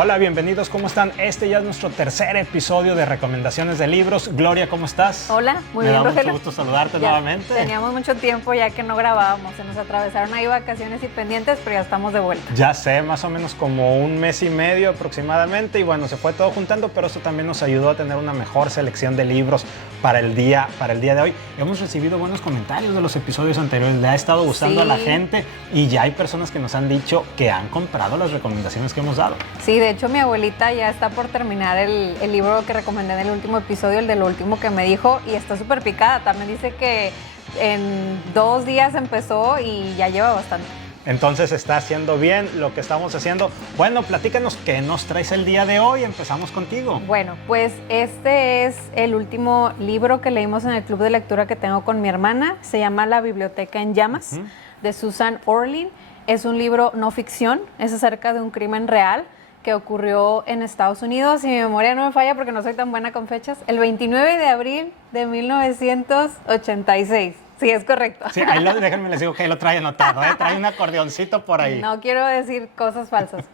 Hola, bienvenidos, ¿cómo están? Este ya es nuestro tercer episodio de recomendaciones de libros. Gloria, ¿cómo estás? Hola, muy bien, Rogelio. Me da Rogelio. mucho gusto saludarte nuevamente. Teníamos mucho tiempo ya que no grabábamos, se nos atravesaron ahí vacaciones y pendientes, pero ya estamos de vuelta. Ya sé, más o menos como un mes y medio aproximadamente, y bueno, se fue todo juntando, pero eso también nos ayudó a tener una mejor selección de libros para el día de hoy. Hemos recibido buenos comentarios de los episodios anteriores, le ha estado gustando a la gente y ya hay personas que nos han dicho que han comprado las recomendaciones que hemos dado. Sí, de hecho mi abuelita ya está por terminar el libro que recomendé en el último episodio, el de lo último que me dijo, y está súper picada. También dice que en 2 días empezó y ya lleva bastante. Entonces está haciendo bien lo que estamos haciendo. Bueno, platícanos qué nos traes el día de hoy. Empezamos contigo. Bueno, pues este es el último libro que leímos en el club de lectura que tengo con mi hermana. Se llama La Biblioteca en Llamas, de Susan Orlean. Es un libro no ficción, es acerca de un crimen real que ocurrió en Estados Unidos, y mi memoria no me falla porque no soy tan buena con fechas, el 29 de abril de 1986. Sí, es correcto. Sí, ahí déjenme les digo que ahí lo trae anotado, trae un acordeoncito por ahí. No quiero decir cosas falsas.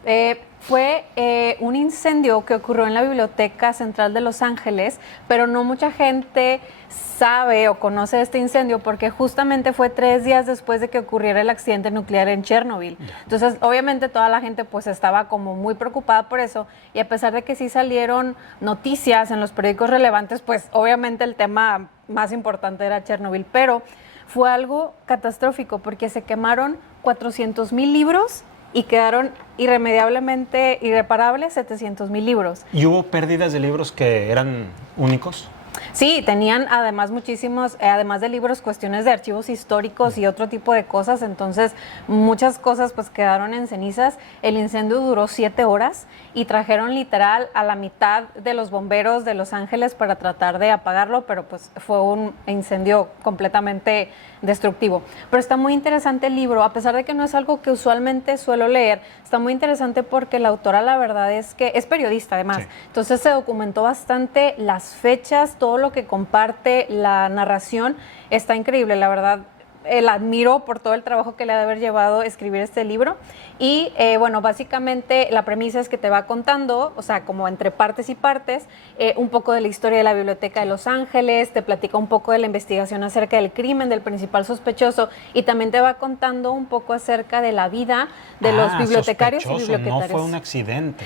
Fue un incendio que ocurrió en la Biblioteca Central de Los Ángeles, pero no mucha gente sabe o conoce este incendio porque justamente fue 3 días después de que ocurriera el accidente nuclear en Chernobyl. Entonces, obviamente toda la gente pues estaba como muy preocupada por eso, y a pesar de que sí salieron noticias en los periódicos relevantes, pues obviamente el tema más importante era Chernobyl, pero fue algo catastrófico porque se quemaron 400,000 libros y quedaron irremediablemente irreparables 700,000 libros. ¿Y hubo pérdidas de libros que eran únicos? Sí, tenían además muchísimos, además de libros, cuestiones de archivos históricos y otro tipo de cosas, entonces muchas cosas pues quedaron en cenizas. El incendio duró 7 horas y trajeron literal a la mitad de los bomberos de Los Ángeles para tratar de apagarlo, pero pues fue un incendio completamente destructivo. Pero está muy interesante el libro, a pesar de que no es algo que usualmente suelo leer, está muy interesante porque la autora, la verdad es que es periodista además, sí. Entonces se documentó bastante las fechas, todo lo que comparte, la narración, está increíble, la verdad. La admiro por todo el trabajo que le ha de haber llevado escribir este libro. Y bueno, básicamente la premisa es que te va contando, o sea, como entre partes y partes, un poco de la historia de la Biblioteca de Los Ángeles, te platica un poco de la investigación acerca del crimen del principal sospechoso, y también te va contando un poco acerca de la vida de los bibliotecarios y bibliotecarias. No fue un accidente.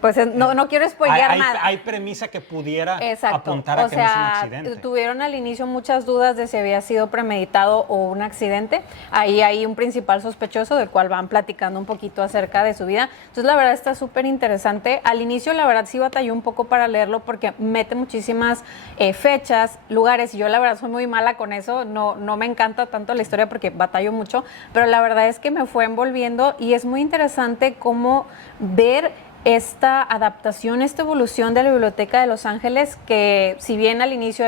Pues no quiero spoilear nada. Hay premisa que pudiera apuntar a que no es un accidente. Tuvieron al inicio muchas dudas de si había sido premeditado o un accidente. Ahí hay un principal sospechoso del cual van platicando un poquito acerca de su vida. Entonces la verdad está súper interesante. Al inicio la verdad sí batalló un poco para leerlo porque mete muchísimas fechas, lugares, y yo la verdad soy muy mala con eso, no me encanta tanto la historia porque batallo mucho, pero la verdad es que me fue envolviendo y es muy interesante cómo ver esta adaptación, esta evolución de la Biblioteca de Los Ángeles, que si bien al inicio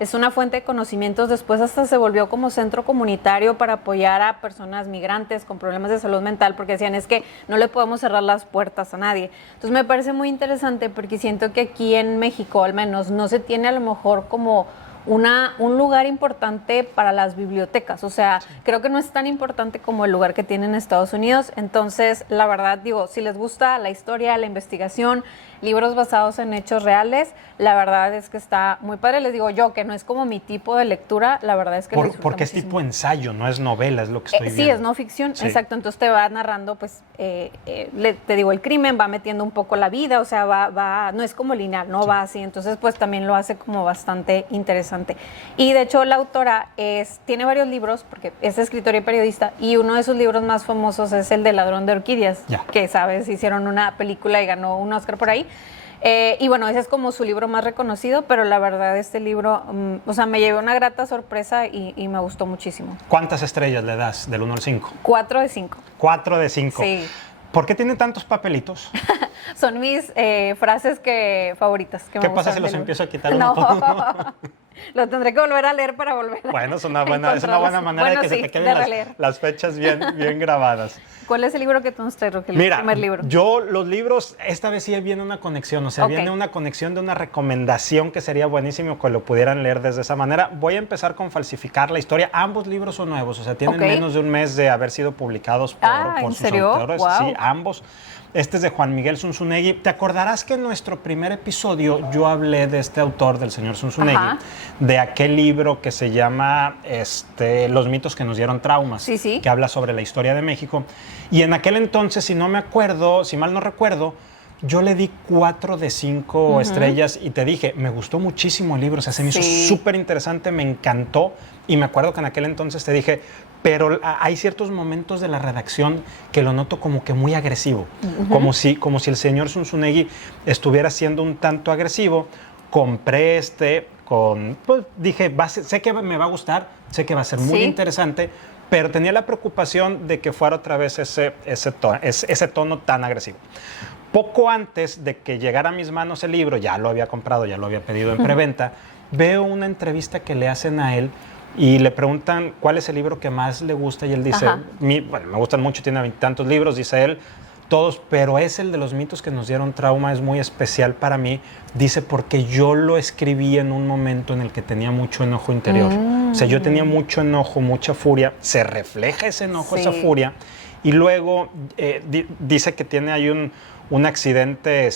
es una fuente de conocimientos, después hasta se volvió como centro comunitario para apoyar a personas migrantes con problemas de salud mental, porque decían, es que no le podemos cerrar las puertas a nadie. Entonces me parece muy interesante porque siento que aquí en México al menos no se tiene a lo mejor como un lugar importante para las bibliotecas, o sea, creo que no es tan importante como el lugar que tienen en Estados Unidos. Entonces, la verdad, digo, si les gusta la historia, la investigación, libros basados en hechos reales, la verdad es que está muy padre. Les digo yo que no es como mi tipo de lectura, la verdad es que porque es tipo ensayo, no es novela, es lo que estoy viendo. Sí, es no ficción, sí. Exacto, entonces te va narrando, pues, te digo, el crimen, va metiendo un poco la vida, o sea, no es como lineal, no va así, entonces pues también lo hace como bastante interesante. Y de hecho la autora tiene varios libros, porque es escritora y periodista, y uno de sus libros más famosos es el de Ladrón de Orquídeas, que sabes, hicieron una película y ganó un Oscar por ahí. Y bueno, ese es como su libro más reconocido, pero la verdad este libro, o sea, me llevé una grata sorpresa y me gustó muchísimo. ¿Cuántas estrellas le das del 1 al 5? 4 de 5. 4 de 5. Sí. ¿Por qué tiene tantos papelitos? Son mis frases favoritas. ¿Qué pasa si los empiezo a quitar uno por uno? Lo tendré que volver a leer para volver. Bueno, es una buena manera de que se te queden las fechas bien grabadas. ¿Cuál es el libro que tú nos traes, Rogelio? Mira, el primer libro. Yo los libros, esta vez sí viene una conexión, o sea, viene una conexión de una recomendación que sería buenísimo que lo pudieran leer desde esa manera. Voy a empezar con Falsificar la historia. Ambos libros son nuevos, o sea, tienen menos de un mes de haber sido publicados por sus autores. Wow. Sí, ambos. Este es de Juan Miguel Zunzunegui. Te acordarás que en nuestro primer episodio yo hablé de este autor, del señor Zunzunegui, Ajá. de aquel libro que se llama Los mitos que nos dieron traumas, Sí, sí. que habla sobre la historia de México. Y en aquel entonces, si mal no recuerdo, yo le di 4 de 5 estrellas y te dije, me gustó muchísimo el libro, o sea, se me hizo Sí. súper interesante, me encantó. Y me acuerdo que en aquel entonces te dije, pero hay ciertos momentos de la redacción que lo noto como que muy agresivo, como si el señor Zunzunegui estuviera siendo un tanto agresivo. Compré pues dije, sé que me va a gustar, sé que va a ser muy Sí. interesante, pero tenía la preocupación de que fuera otra vez ese tono tan agresivo. Poco antes de que llegara a mis manos el libro, ya lo había comprado, ya lo había pedido en preventa, veo una entrevista que le hacen a él y le preguntan cuál es el libro que más le gusta y él dice, Ajá. me gustan mucho, tiene 20 y tantos libros, dice él, todos, pero es el de los mitos que nos dieron trauma, es muy especial para mí, dice, porque yo lo escribí en un momento en el que tenía mucho enojo interior. O sea, yo tenía mucho enojo, mucha furia, se refleja ese enojo, Sí. esa furia, y luego dice que tiene ahí un accidente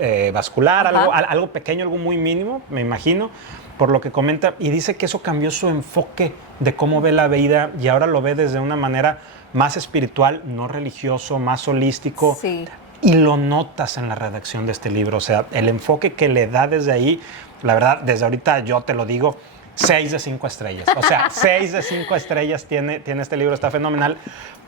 cerebrovascular, algo pequeño, algo muy mínimo, me imagino, por lo que comenta, y dice que eso cambió su enfoque de cómo ve la vida y ahora lo ve desde una manera más espiritual, no religioso, más holístico. Sí. Y lo notas en la redacción de este libro, o sea, el enfoque que le da desde ahí, la verdad, desde ahorita yo te lo digo, 6 de 5 estrellas. O sea, 6 de 5 estrellas tiene este libro, está fenomenal.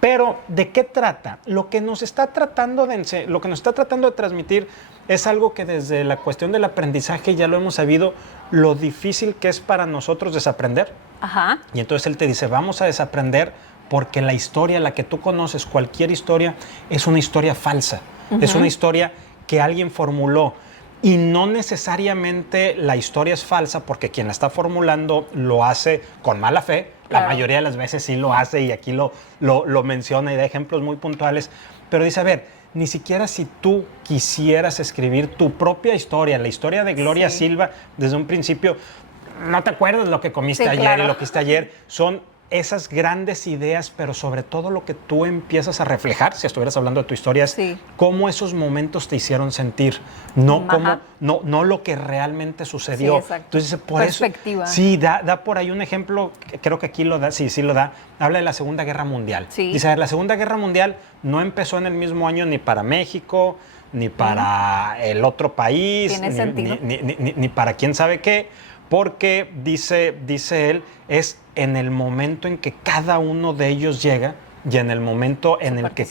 Pero, ¿de qué trata? Lo que nos está tratando de transmitir es algo que desde la cuestión del aprendizaje ya lo hemos sabido, lo difícil que es para nosotros desaprender. Ajá. Y entonces él te dice, vamos a desaprender porque la historia, la que tú conoces, cualquier historia, es una historia falsa. Es una historia que alguien formuló. Y no necesariamente la historia es falsa porque quien la está formulando lo hace con mala fe. Claro. La mayoría de las veces sí lo hace y aquí lo menciona y da ejemplos muy puntuales. Pero dice, a ver, ni siquiera si tú quisieras escribir tu propia historia, la historia de Gloria Sí. Silva, desde un principio, no te acuerdas lo que comiste Sí, ayer claro. y lo que hiciste ayer. Son esas grandes ideas, pero sobre todo lo que tú empiezas a reflejar, si estuvieras hablando de tu historia, es Sí. cómo esos momentos te hicieron sentir, no Ajá. no lo que realmente sucedió. Sí, exacto. Entonces, por Perspectiva. eso, sí, da por ahí un ejemplo, que creo que aquí lo da, sí lo da, habla de la Segunda Guerra Mundial. Sí. Dice, a ver, la Segunda Guerra Mundial no empezó en el mismo año ni para México, ni para el otro país, Tiene sentido. ni para quién sabe qué, porque dice él, es en el momento en que cada uno de ellos llega y en el momento en el que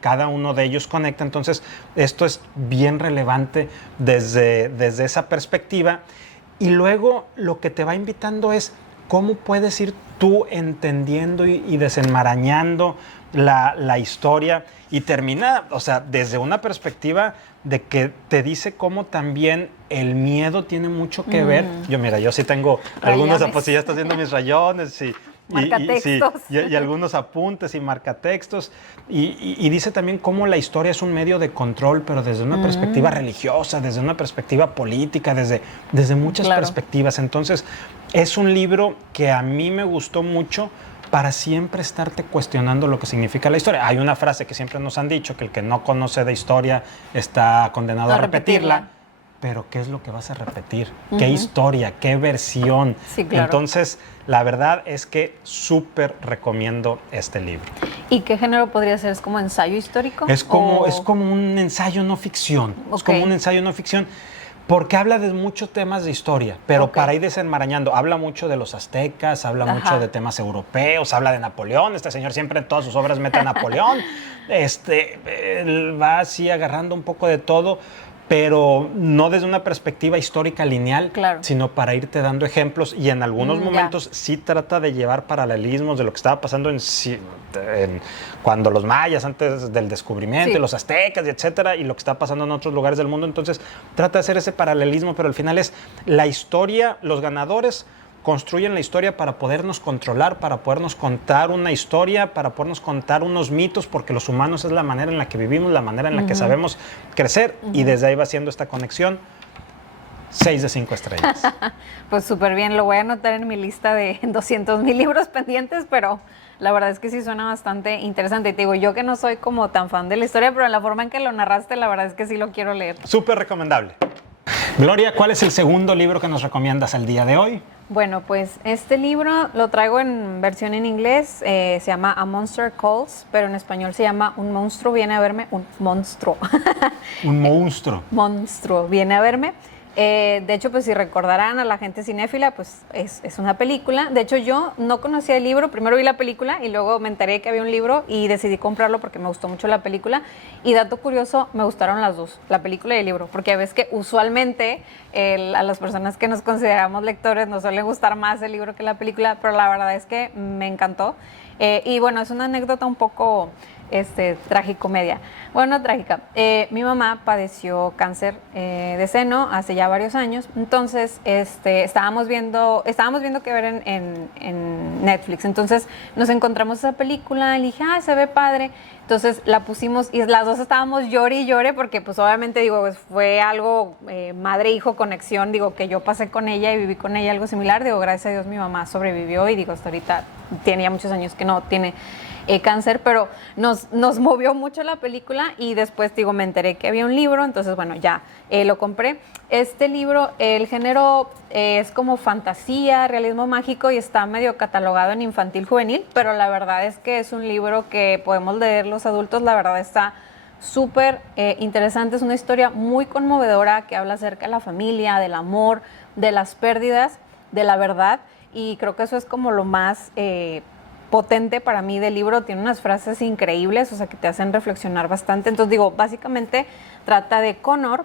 cada uno de ellos conecta. Entonces, esto es bien relevante desde esa perspectiva. Y luego lo que te va invitando es cómo puedes ir tú entendiendo y desenmarañando la historia y termina, o sea, desde una perspectiva de que te dice cómo también el miedo tiene mucho que ver. Yo sí tengo algunos, Rayones. pues sí, ya estoy haciendo mis rayones Marcatextos. y algunos apuntes y marcatextos. Y dice también cómo la historia es un medio de control, pero desde una perspectiva religiosa, desde una perspectiva política, desde muchas Claro. perspectivas. Entonces, es un libro que a mí me gustó mucho para siempre estarte cuestionando lo que significa la historia. Hay una frase que siempre nos han dicho, que el que no conoce de historia está condenado a repetirla. Pero ¿qué es lo que vas a repetir? ¿Qué historia? ¿Qué versión? Sí, claro. Entonces, la verdad es que súper recomiendo este libro. ¿Y qué género podría ser? ¿Es como ensayo histórico? Es como ¿O- un ensayo no ficción. Es Ok. como un ensayo no ficción. Porque habla de muchos temas de historia, pero Ok. para ir desenmarañando. Habla mucho de los aztecas, habla Ajá. mucho de temas europeos, habla de Napoleón. Este señor siempre en todas sus obras mete a Napoleón. Él va así agarrando un poco de todo, pero no desde una perspectiva histórica lineal, Claro. sino para irte dando ejemplos. Y en algunos Ya. momentos sí trata de llevar paralelismos de lo que estaba pasando cuando los mayas, antes del descubrimiento, Sí. y los aztecas, y etcétera, y lo que está pasando en otros lugares del mundo. Entonces trata de hacer ese paralelismo, pero al final es la historia, los ganadores construyen la historia para podernos controlar, para podernos contar una historia, para podernos contar unos mitos, porque los humanos es la manera en la que vivimos, la manera en la que sabemos crecer, y desde ahí va haciendo esta conexión. 6 de 5 estrellas. Pues súper bien, lo voy a anotar en mi lista de 200,000 libros pendientes, pero la verdad es que sí suena bastante interesante. Y te digo, yo que no soy como tan fan de la historia, pero en la forma en que lo narraste, la verdad es que sí lo quiero leer. Súper recomendable. Gloria, ¿cuál es el segundo libro que nos recomiendas al día de hoy? Bueno, pues este libro lo traigo en versión en inglés, se llama A Monster Calls, pero en español se llama Un monstruo viene a verme, un monstruo. Un monstruo. Monstruo viene a verme. De hecho, pues si recordarán a la gente cinéfila, pues es una película. De hecho, yo no conocía el libro, primero vi la película y luego me enteré que había un libro y decidí comprarlo porque me gustó mucho la película. Y dato curioso, me gustaron las dos, la película y el libro, porque ves que usualmente a las personas que nos consideramos lectores nos suele gustar más el libro que la película, pero la verdad es que me encantó. Y bueno, es una anécdota un poco tragicomedia. Bueno, trágica. Mi mamá padeció cáncer de seno hace ya varios años. Entonces, estábamos viendo qué ver en Netflix. Entonces, nos encontramos esa película. Le dije, se ve padre. Entonces, la pusimos y las dos estábamos llore y llore porque, pues, obviamente, digo, pues, fue algo madre-hijo conexión. Digo, que yo pasé con ella y viví con ella algo similar. Digo, gracias a Dios mi mamá sobrevivió y, digo, hasta ahorita tiene ya muchos años que no tiene cáncer, pero nos movió mucho la película y después, digo, me enteré que había un libro, entonces, bueno, ya lo compré. Este libro, el género es como fantasía, realismo mágico y está medio catalogado en infantil juvenil, pero la verdad es que es un libro que podemos leer los adultos, la verdad está súper interesante, es una historia muy conmovedora que habla acerca de la familia, del amor, de las pérdidas, de la verdad, y creo que eso es como lo más potente para mí del libro. Tiene unas frases increíbles, o sea, que te hacen reflexionar bastante. Entonces, digo, básicamente trata de Connor.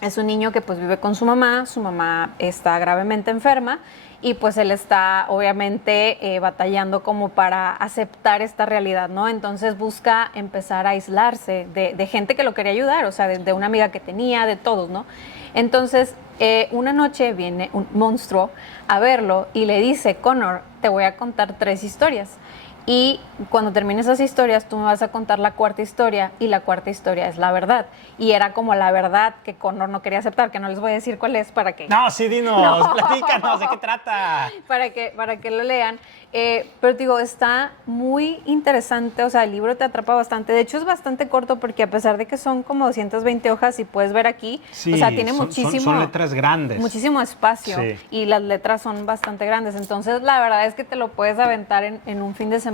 Es un niño que pues vive con su mamá está gravemente enferma y pues él está obviamente batallando como para aceptar esta realidad, ¿no? Entonces busca empezar a aislarse de gente que lo quería ayudar, o sea, de una amiga que tenía, de todos, ¿no? Entonces, una noche viene un monstruo a verlo y le dice, Connor, te voy a contar 3 historias. Y cuando termines esas historias, tú me vas a contar la cuarta historia y la cuarta historia es la verdad. Y era como la verdad que Connor no quería aceptar, que no les voy a decir cuál es para que... No, sí, dinos, no. Platícanos, ¿de qué trata? Para que lo lean. Pero digo, está muy interesante, o sea, el libro te atrapa bastante. De hecho, es bastante corto porque a pesar de que son como 220 hojas, y puedes ver aquí, sí, o sea, tiene son letras grandes. Muchísimo espacio, sí. Y las letras son bastante grandes. Entonces, la verdad es que te lo puedes aventar en un fin de semana.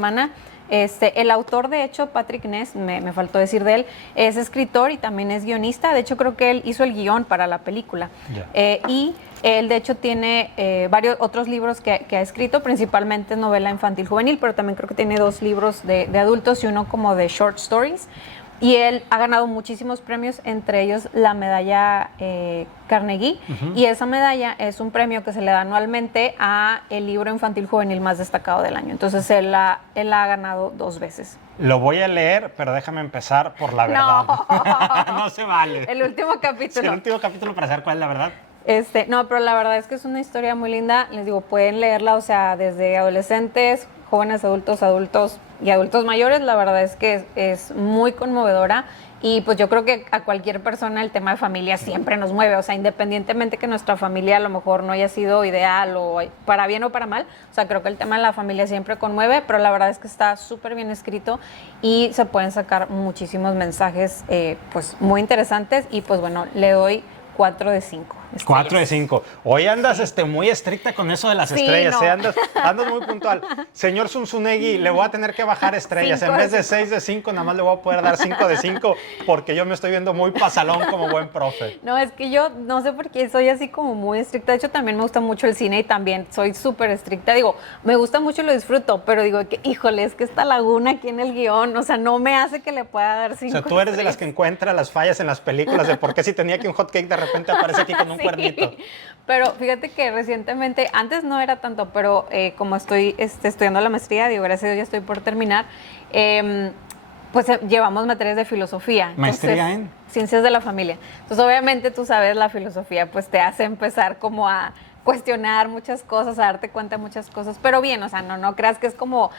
El autor, de hecho, Patrick Ness, me faltó decir de él, es escritor y también es guionista. De hecho, creo que él hizo el guión para la película. Y él, de hecho, tiene varios otros libros que ha escrito, principalmente novela infantil juvenil, pero también creo que tiene 2 libros de adultos y uno como de short stories. Y él ha ganado muchísimos premios, entre ellos la medalla Carnegie. Y esa medalla es un premio que se le da anualmente a el libro infantil juvenil más destacado del año. Entonces él la ha ganado 2 veces. Lo voy a leer, pero déjame empezar por la verdad. No, no se vale. El último capítulo. Sí, el último capítulo para saber cuál es la verdad. No, pero la verdad es que es una historia muy linda. Les digo, pueden leerla, o sea, desde adolescentes, jóvenes, adultos y adultos mayores. La verdad es que es muy conmovedora y pues yo creo que a cualquier persona el tema de familia siempre nos mueve, o sea, independientemente que nuestra familia a lo mejor no haya sido ideal o para bien o para mal, o sea, creo que el tema de la familia siempre conmueve, pero la verdad es que está súper bien escrito y se pueden sacar muchísimos mensajes pues muy interesantes y pues bueno, le doy 4 de 5. 4 de 5. Hoy andas muy estricta con eso de las estrellas, no. Andas muy puntual. Señor Zunzunegui, le voy a tener que bajar estrellas. En vez de 6 de 5, nada más le voy a poder dar 5 de 5 porque yo me estoy viendo muy pasalón como buen profe. No, es que yo no sé por qué soy así como muy estricta. De hecho, también me gusta mucho el cine y también soy súper estricta. Digo, me gusta mucho y lo disfruto, pero digo, que, híjole, es que esta laguna aquí en el guión, o sea, no me hace que le pueda dar 5 O sea, tú eres de las que encuentra las fallas en las películas de por qué si tenía aquí un hot cake de repente aparece aquí con un cuernito. Pero fíjate que recientemente, antes no era tanto, pero como estoy estudiando la maestría, digo, gracias a Dios ya estoy por terminar, pues llevamos materias de filosofía. ¿Maestría en? Ciencias de la familia. Entonces, obviamente, tú sabes, la filosofía pues te hace empezar como a cuestionar muchas cosas, a darte cuenta de muchas cosas, pero bien, o sea, no creas que es como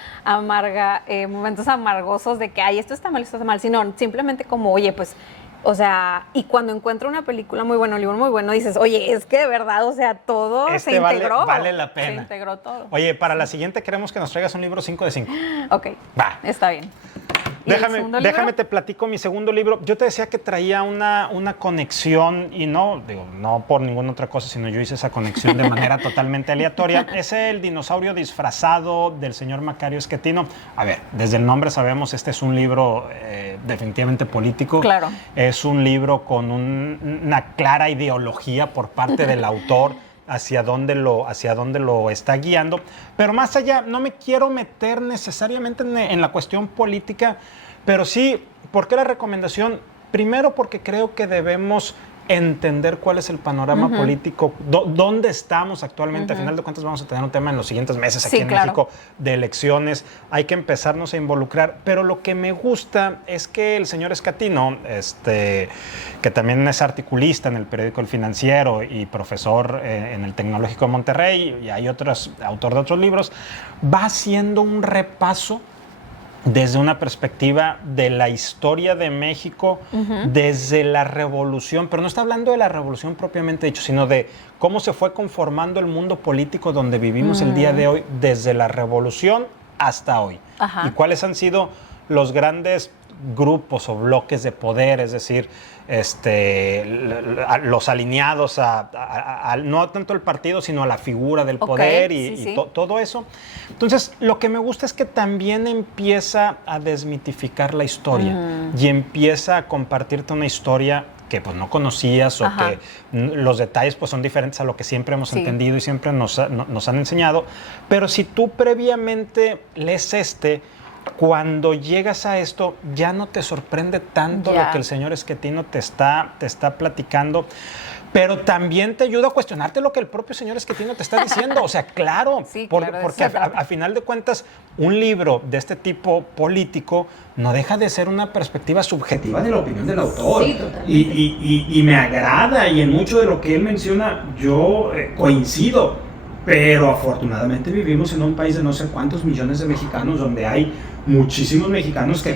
momentos amargosos de que, ay, esto está mal, sino simplemente como, oye, pues, O sea, y cuando encuentro una película muy buena, un libro muy bueno, dices, oye, es que de verdad, o sea, todo se integró. Vale la pena. Se integró todo. Oye, para la siguiente queremos que nos traigas un libro 5 de 5. Ok, Va. está bien. Déjame te platico mi segundo libro. Yo te decía que traía una conexión y no por ninguna otra cosa, sino yo hice esa conexión de manera totalmente aleatoria. Es El dinosaurio disfrazado del señor Macario Schettino. A ver, desde el nombre sabemos, este es un libro definitivamente político. Claro. Es un libro con una clara ideología por parte del autor. Hacia dónde lo está guiando. Pero más allá, no me quiero meter necesariamente en la cuestión política, pero sí, ¿por qué la recomendación? Primero porque creo que debemos entender cuál es el panorama político, dónde estamos actualmente. A final de cuentas vamos a tener un tema en los siguientes meses aquí en México de elecciones. Hay que empezarnos a involucrar. Pero lo que me gusta es que el señor Schettino, que también es articulista en el periódico El Financiero y profesor en el Tecnológico de Monterrey, y hay autor de otros libros, va haciendo un repaso desde una perspectiva de la historia de México, desde la revolución, pero no está hablando de la revolución propiamente dicho, sino de cómo se fue conformando el mundo político donde vivimos el día de hoy, desde la revolución hasta hoy. Ajá. Y cuáles han sido los grandes grupos o bloques de poder, es decir, los alineados no tanto el partido, sino a la figura del poder y todo eso. Entonces, lo que me gusta es que también empieza a desmitificar la historia y empieza a compartirte una historia que pues no conocías o que los detalles pues son diferentes a lo que siempre hemos entendido y siempre nos han enseñado. Pero si tú previamente lees cuando llegas a esto, ya no te sorprende tanto lo que el señor Schettino te está platicando, pero también te ayuda a cuestionarte lo que el propio señor Schettino te está diciendo. O sea, claro, porque a final de cuentas, un libro de este tipo político no deja de ser una perspectiva subjetiva de la opinión del autor. Sí, totalmente. Y me agrada, y en mucho de lo que él menciona yo coincido. Pero afortunadamente vivimos en un país de no sé cuántos millones de mexicanos, donde hay muchísimos mexicanos que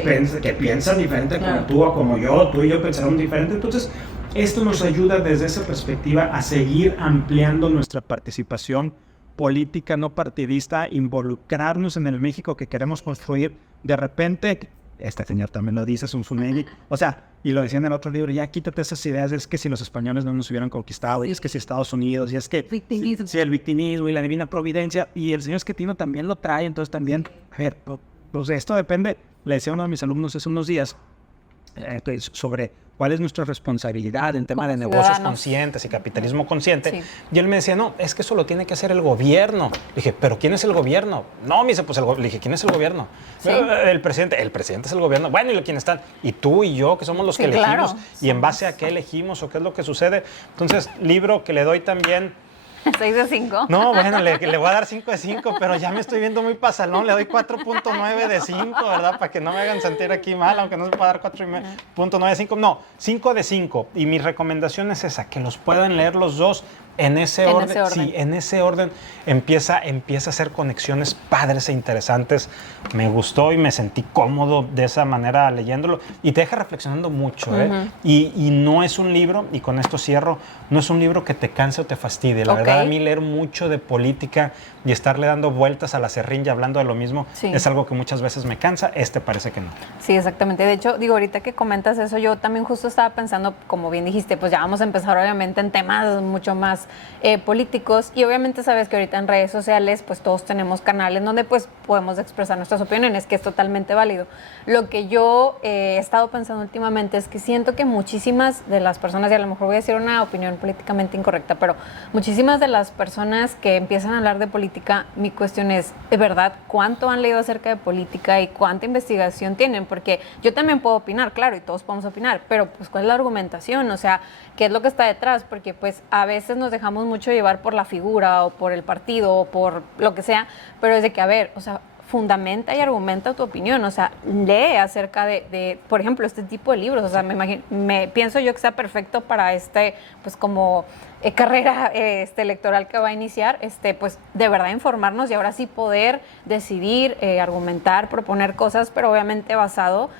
piensan diferente como tú o como yo, tú y yo pensamos diferente. Entonces, esto nos ayuda desde esa perspectiva a seguir ampliando nuestra participación política no partidista, involucrarnos en el México que queremos construir. De repente, este señor también lo dice, es un Zunegui, o sea, y lo decía en el otro libro, ya quítate esas ideas, es que si los españoles no nos hubieran conquistado, y es que si Estados Unidos, y es que Victimismo. sí, el victimismo y la divina providencia, y el señor Schettino también lo trae. Entonces también, a ver, pues esto depende. Le decía a uno de mis alumnos hace unos días sobre cuál es nuestra responsabilidad en tema de negocios conscientes y capitalismo consciente. Y él me decía, no, es que eso lo tiene que hacer el gobierno. Le dije, ¿pero quién es el gobierno? No, me dice, pues le dije, ¿quién es el gobierno? El presidente. El presidente es el gobierno. Bueno, ¿y quién están? Y tú y yo, que somos los que elegimos. Y en base a qué elegimos o qué es lo que sucede. Entonces, libro que le doy también 6 de 5. No, bueno, le voy a dar 5 de 5, pero ya me estoy viendo muy pasalón. Le doy 4.9 de 5, ¿verdad? Para que no me hagan sentir aquí mal, aunque no se pueda dar 4.9 de 5. No, 5 de 5. Y mi recomendación es esa, que los puedan leer los dos en ese orden. Sí, en ese orden empieza a hacer conexiones padres e interesantes. Me gustó y me sentí cómodo de esa manera leyéndolo. Y te deja reflexionando mucho, Y no es un libro, y con esto cierro, no es un libro que te canse o te fastidie. La verdad, a mí leer mucho de política y estarle dando vueltas a la serrín y hablando de lo mismo es algo que muchas veces me cansa. Parece que no. Sí, exactamente. De hecho, digo, ahorita que comentas eso, yo también justo estaba pensando, como bien dijiste, pues ya vamos a empezar obviamente en temas mucho más políticos, y obviamente sabes que ahorita en redes sociales pues todos tenemos canales donde pues podemos expresar nuestras opiniones, que es totalmente válido. Lo que yo he estado pensando últimamente es que siento que muchísimas de las personas, y a lo mejor voy a decir una opinión políticamente incorrecta, pero muchísimas de las personas que empiezan a hablar de política, mi cuestión es, ¿de verdad cuánto han leído acerca de política y cuánta investigación tienen? Porque yo también puedo opinar, claro, y todos podemos opinar, pero pues ¿cuál es la argumentación? O sea, ¿qué es lo que está detrás? Porque pues a veces nos dejamos mucho llevar por la figura o por el partido o por lo que sea, pero es de que, a ver, o sea, fundamenta y argumenta tu opinión, o sea, lee acerca de, por ejemplo, este tipo de libros, o sea, pienso yo que sea perfecto para pues como carrera electoral que va a iniciar, pues de verdad informarnos y ahora sí poder decidir, argumentar, proponer cosas, pero obviamente basado,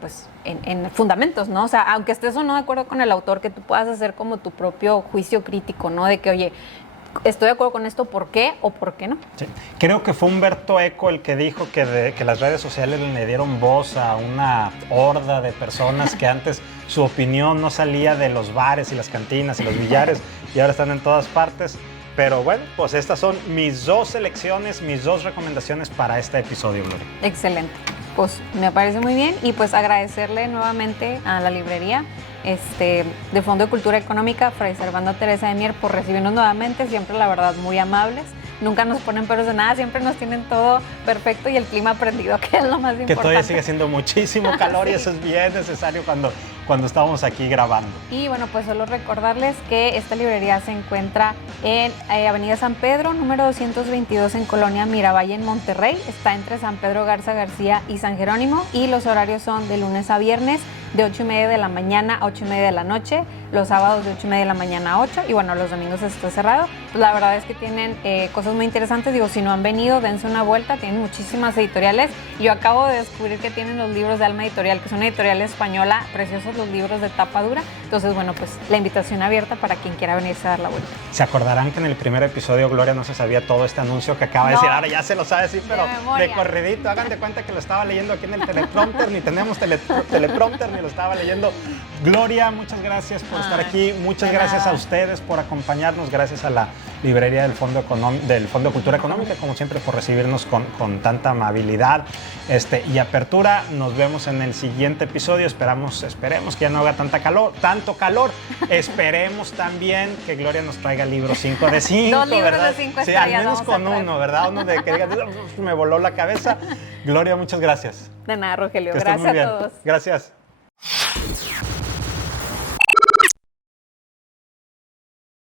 pues en fundamentos, ¿no? O sea, aunque estés o no de acuerdo con el autor, que tú puedas hacer como tu propio juicio crítico, ¿no? De que, oye, estoy de acuerdo con esto, ¿por qué o por qué no? Sí. Creo que fue Humberto Eco el que dijo que las redes sociales le dieron voz a una horda de personas que antes su opinión no salía de los bares y las cantinas y los billares y ahora están en todas partes. Pero bueno, pues estas son mis 2 selecciones, mis 2 recomendaciones para este episodio, Gloria. Excelente. Pues me parece muy bien y pues agradecerle nuevamente a la librería de Fondo de Cultura Económica, Fray Servando Teresa de Mier, por recibirnos nuevamente, siempre la verdad muy amables. Nunca nos ponen peros de nada, siempre nos tienen todo perfecto y el clima prendido, que es lo más importante. Que todavía sigue haciendo muchísimo calor sí. Y eso es bien necesario cuando estamos aquí grabando. Y bueno, pues solo recordarles que esta librería se encuentra en Avenida San Pedro, número 222 en Colonia Miravalle, en Monterrey. Está entre San Pedro Garza García y San Jerónimo y los horarios son de lunes a viernes, de 8:30 de la mañana a 8:30 de la noche, los sábados de 8:30 de la mañana a 8 y bueno, los domingos está cerrado. Pues la verdad es que tienen cosas muy interesantes, digo, si no han venido, dense una vuelta, tienen muchísimas editoriales. Yo acabo de descubrir que tienen los libros de Alma Editorial, que es una editorial española, preciosos los libros de tapa dura. Entonces, bueno, pues la invitación abierta para quien quiera venirse a dar la vuelta. Se acordarán que en el primer episodio Gloria no se sabía todo este anuncio que acaba de decir, ahora ya se lo sabe decir, pero de corridito, hagan de cuenta que lo estaba leyendo aquí en el teleprompter, ni tenemos teleprompter, ni lo estaba leyendo. Gloria, muchas gracias por estar aquí, muchas gracias a ustedes por acompañarnos, gracias a la librería del Fondo de Cultura Económica, como siempre, por recibirnos con tanta amabilidad y apertura. Nos vemos en el siguiente episodio, esperemos que ya no haga tanto calor. Esperemos también que Gloria nos traiga libros 5 de 5, 2 libros ¿verdad? de 5 sí, al menos con uno, ¿verdad? Uno de que diga, me voló la cabeza. Gloria, muchas gracias. De nada, Rogelio. Que gracias a todos. Gracias.